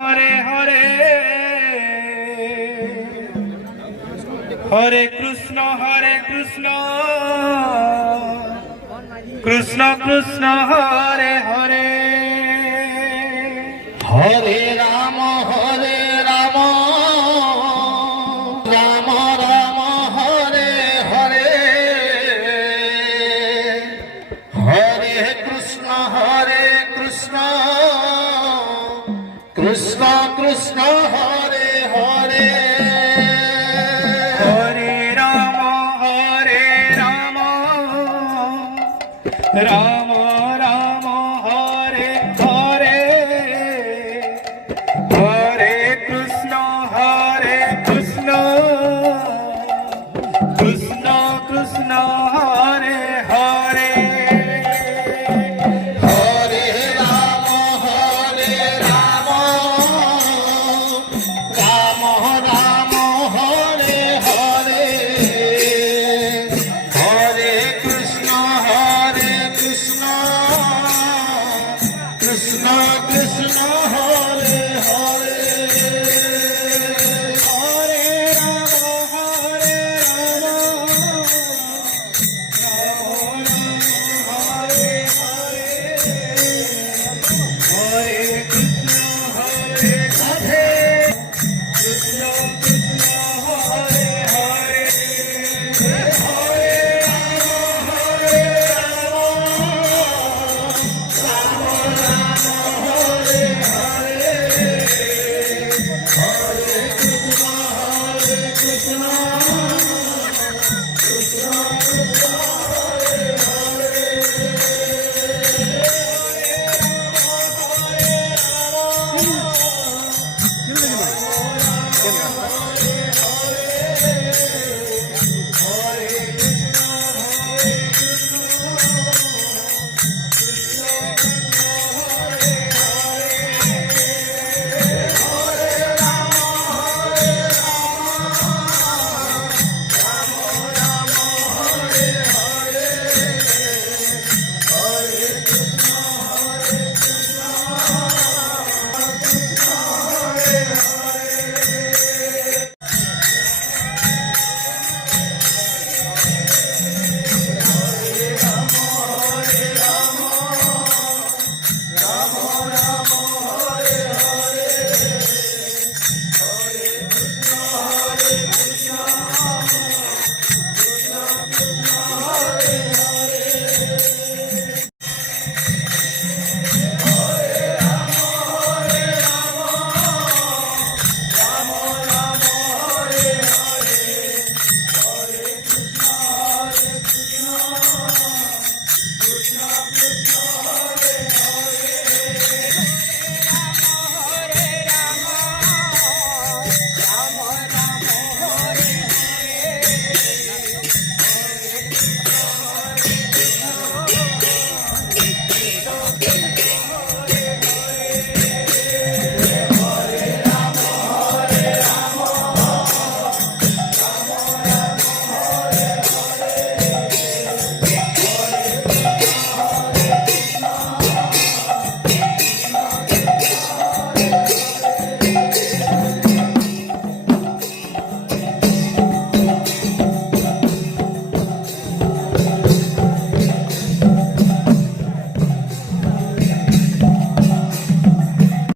Hare Hare Hare Krishna Krishna Krishna Hare Hare Hare Ram Ram Ram Hare Hare Hare Krishna Krishna Krishna Hare Hare Hare Ram Ram Ram Hare Hare Hare Krishna Krishna Krishna Hare Hare Hare Ram Ram Ram Hare Hare Hare Krishna Krishna Krishna Hare Hare Hare Ram Hare Krishna Hare Radhe Krishna Krishna Hare Hare Hare Ram